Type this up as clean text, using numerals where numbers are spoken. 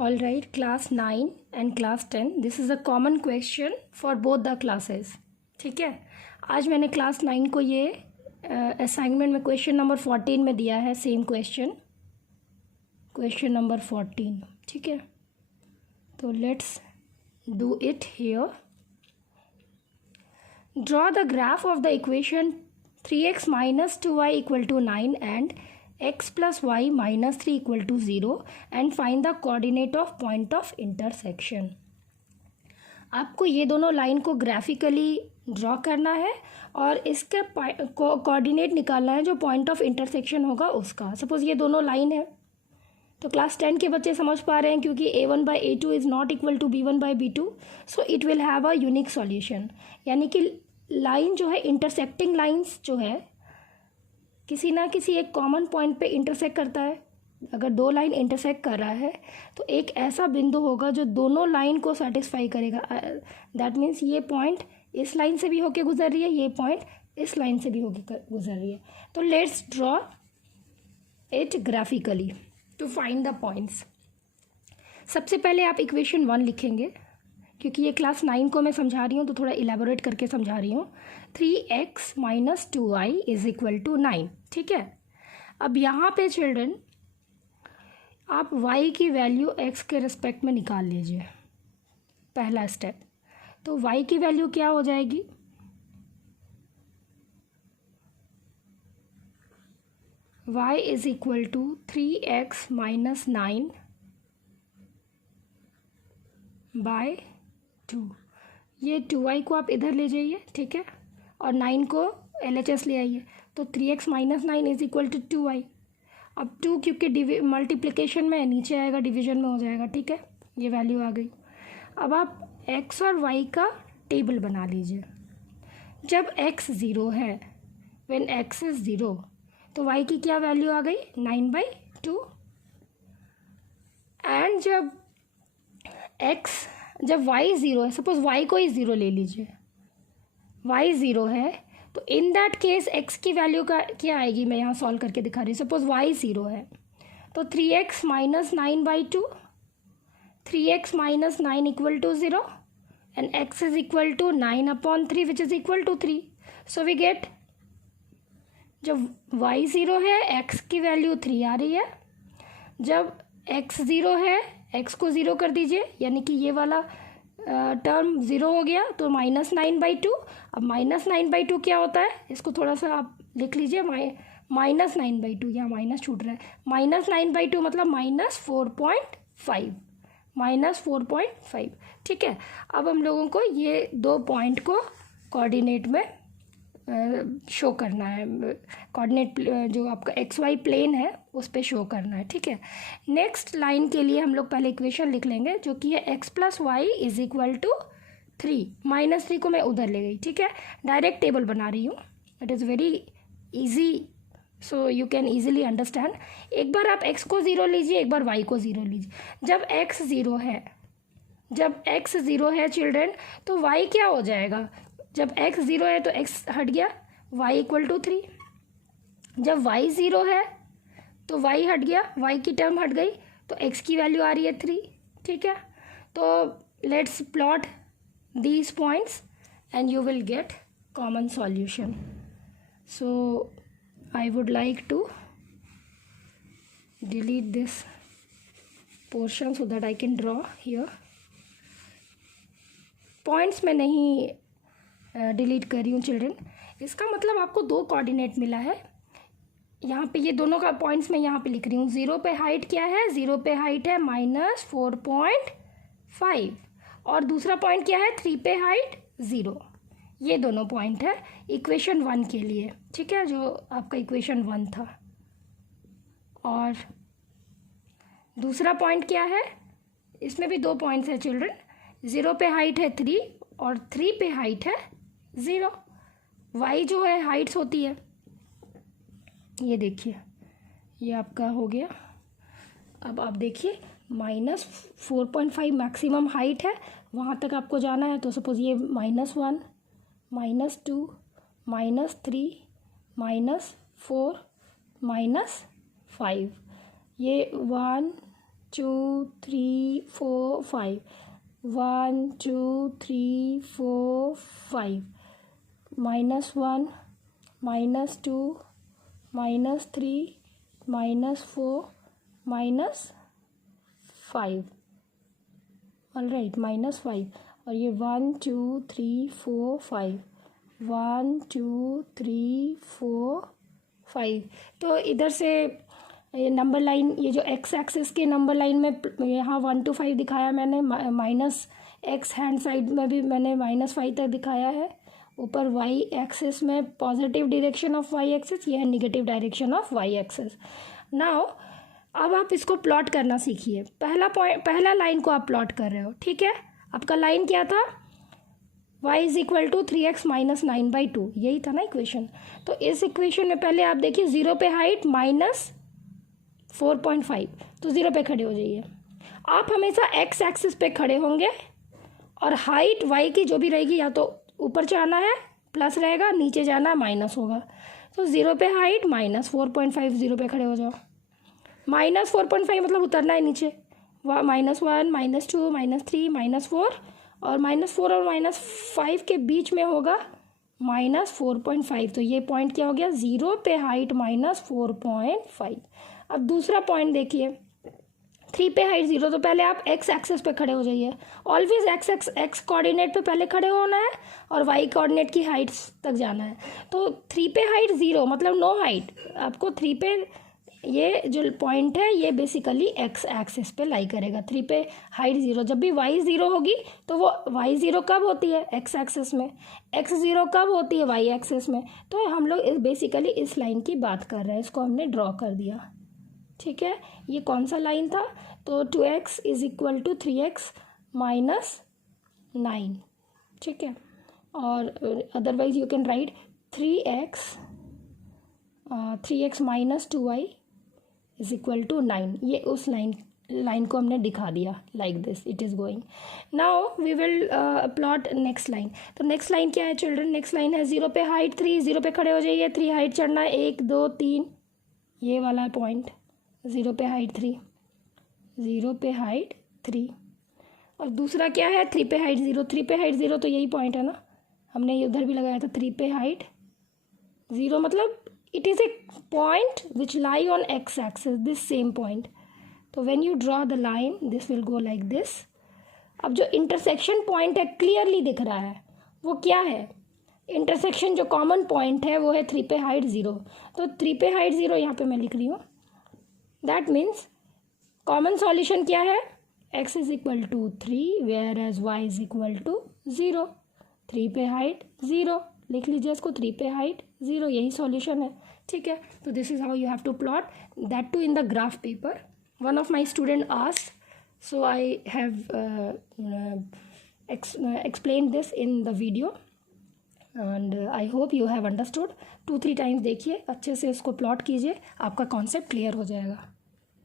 All right, class 9 and class 10, this is a common question for both the classes. ठीक है, आज मैंने class 9 को ये असाइनमेंट में क्वेश्चन नंबर 14 में दिया है, सेम क्वेश्चन नंबर 14. ठीक है, तो let's do it here. Draw the graph of the equation 3x minus 2y equal to 9 and x plus y minus 3 equal to 0 and find the coordinate of point of intersection. आपको ये दोनों line को graphically draw करना है और इसके coordinate निकालना है जो पॉइंट ऑफ इंटरसेक्शन होगा उसका. सपोज ये दोनों लाइन है तो क्लास 10 के बच्चे समझ पा रहे हैं क्योंकि a1/a2 is not equal to b1/b2, so it will have a unique solution. यानी कि लाइन जो है, इंटरसेक्टिंग लाइंस जो है, किसी ना किसी एक कॉमन पॉइंट पे इंटरसेक्ट करता है. अगर दो लाइन इंटरसेक्ट कर रहा है तो एक ऐसा बिंदु होगा जो दोनों लाइन को सेटिस्फाई करेगा. दैट मीन्स ये पॉइंट इस लाइन से भी होके गुजर रही है, ये पॉइंट इस लाइन से भी होके गुजर रही है. तो let's draw it graphically to find the points. सबसे पहले आप इक्वेशन 1 लिखेंगे क्योंकि ये क्लास 9 को मैं समझा रही हूँ तो थोड़ा इलेबोरेट करके समझा रही हूँ. 3x minus 2y is equal to 9. ठीक है, अब यहाँ पे चिल्ड्रन आप y की वैल्यू x के रिस्पेक्ट में निकाल लीजिए. पहला स्टेप. तो y की वैल्यू क्या हो जाएगी? y is equal to 3x minus 9 by 2. ये 2y को आप इधर ले जाइए, ठीक है, और 9 को LHS ले आइए. तो 3x minus 9 is equal to 2y. अब 2 क्योंकि मल्टीप्लिकेशन में नीचे आएगा, डिवीजन में हो जाएगा. ठीक है, ये वैल्यू आ गई. अब आप x और y का टेबल बना लीजिए. जब x 0 है, व्हेन x इज 0, तो y की क्या वैल्यू आ गई? 9/2. एंड जब y 0 है, सपोज y को ही 0 ले लीजिए, y 0 है, तो इन दैट केस x की वैल्यू का क्या आएगी? मैं यहाँ सॉल्व करके दिखा रही हूँ. सपोज y 0 है तो 3x minus 9/2, 3x minus 9 equal to 0 and x is equal to 9/3 which is equal to 3. So we get, जब y 0 है x की वैल्यू 3 आ रही है. जब x 0 है, x को 0 कर दीजिए, यानी कि ये वाला टर्म 0 हो गया, तो -9/2. अब -9/2 क्या होता है? इसको थोड़ा सा आप लिख लीजिए. -9/2, यहाँ माइनस छूट रहा है. -9/2 मतलब -4.5. ठीक है, अब हम लोगों को ये दो पॉइंट को कोऑर्डिनेट में शो करना है. कोऑर्डिनेट जो आपका XY प्लेन है उस पे शो करना है. ठीक है, नेक्स्ट लाइन के लिए हम लोग पहले इक्वेशन लिख लेंगे जो कि है x + y is equal to 3. -3 को मैं उधर ले गई. ठीक है, डायरेक्ट टेबल बना रही हूँ. It is very easy, so you can easily understand. एक बार आप x को 0 लीजिए, एक बार y को 0 लीजिए. जब x 0 है चिल्ड्रन, तो y क्या हो जाएगा? जब x 0 है तो x हट गया, y इक्वल टू 3. जब y 0 है तो y हट गया, y की टर्म हट गई, तो x की वैल्यू आ रही है 3. ठीक है, तो let's plot these points and you will get common solution. So I would like to delete this portion so that I can draw here. Points में नहीं डिलीट कर रही हूँ चिल्ड्रन. इसका मतलब आपको दो कोऑर्डिनेट मिला है. यहाँ पे ये दोनों का पॉइंट्स मैं यहाँ पे लिख रही हूँ. 0 पे हाइट क्या है? 0 पे हाइट है -4.5 और दूसरा पॉइंट क्या है? 3 पे हाइट 0. ये दोनों पॉइंट है इक्वेशन 1 के लिए. ठीक है, जो आपका इक्वेशन 1 था. और दूसरा पॉइंट क्या है? इसमें भी दो पॉइंट्स है चिल्ड्रन. 0 पे हाइट है 3 और 3 पे हाइट है 0. y जो है हाइट्स होती है, ये देखिए, ये आपका हो गया. अब आप देखिए, -4.5 मैक्सिमम हाइट है, वहाँ तक आपको जाना है. तो सपोज ये -1, -2, -3, -4, -5, ये 1 2 3 4 5, 1 2 3 4 5, -1 -2 -3 -4 -5, ऑलराइट, -5, और ये 1 2 3 4 5, 1 2 3 4 5। तो इधर से ये नंबर लाइन, ये जो एक्स एक्सिस के नंबर लाइन में यहाँ 1 to 5 दिखाया मैंने, माइनस एक्स हैंड साइड में भी मैंने -5 तक दिखाया है। ऊपर वाई एक्सिस में positive direction of Y axis, ये है negative direction of Y axis. Now अब आप इसको प्लॉट करना सीखिए। पहला लाइन को आप प्लॉट कर रहे हो, ठीक है। आपका लाइन क्या था, y = 3x - 9/2, यही था ना इक्वेशन। तो इस इक्वेशन में पहले आप देखिए, ज़ीरो पे हाइट -4.5, तो ज़ीरो पे खड़े हो जाइए। आप हमेशा एक्स एक्सिस पे खड़े होंगे और हाइट y की जो भी रहेगी, या तो ऊपर जाना है प्लस रहेगा, नीचे जाना है माइनस होगा। तो ज़ीरो पे हाइट -4.5, ज़ीरो पे खड़े हो जाओ। -4.5 मतलब उतरना है नीचे, -1 -2 -3 -4, और -4 और -5 के बीच में होगा -4.5। तो ये पॉइंट क्या हो गया, ज़ीरो पे हाइट -4.5। अब दूसरा पॉइंट देखिए, 3 पे हाइट 0, तो पहले आप एक्स एक्सिस पे खड़े हो जाइए। ऑलवेज एक्स कोऑर्डिनेट पे पहले खड़े होना है और वाई कोऑर्डिनेट की हाइट तक जाना है। तो 3 पे हाइट 0 मतलब नो हाइट। आपको 3 पे ये जो पॉइंट है ये बेसिकली एक्स एक्सिस पे लाई करेगा। 3 पे हाइट 0, जब भी वाई 0 होगी तो वो वाई 0 कब होती है, एक्स एक्सिस में। एक्स 0 कब होती है, वाई एक्सिस में। तो हम लोग बेसिकली इस लाइन की बात कर रहे हैं, इसको हमने ड्रॉ कर दिया, ठीक है। ये कौन सा लाइन था, तो 2x = 3x - 9, ठीक है। और otherwise you can write 3x - 2y = 9। ये उस लाइन को हमने दिखा दिया, like this it is going. Now we will plot next line. तो नेक्स्ट लाइन क्या है चिल्ड्रन, नेक्स्ट लाइन है 0 पे हाइट 3, 0 पे खड़े हो जाइए। 3 हाइट चढ़ना है, 1 2 3, ये वाला पॉइंट। 0 पे हाइट 3, 0 पे हाइट 3। और दूसरा क्या है, 3 पे हाइट 0, 3 पे हाइट 0, तो यही पॉइंट है ना, हमने ये उधर भी लगाया था। 3 पे हाइट 0 मतलब it is a point which lie on x axis, this same point. तो when you draw the line this will go like this। अब जो इंटरसेक्शन पॉइंट है क्लियरली दिख रहा है, वो क्या है, इंटरसेक्शन जो कॉमन पॉइंट है वो है 3 पे हाइट 0। तो 3 पे हाइट 0 यहाँ पे मैं लिख रही हूँ। दैट मीन्स कॉमन सॉल्यूशन क्या है, x = 3 वेयर एज y = 0। 3 पे हाइट 0 लिख लीजिए इसको, 3 पे हाइट 0, यही सॉल्यूशन है, ठीक है। तो this is how you have to plot, that too in the graph paper. One of my student asked, so I have explained this in the video and I hope you have understood। 2-3 times देखिए, अच्छे से इसको plot कीजिए, आपका concept clear हो जाएगा।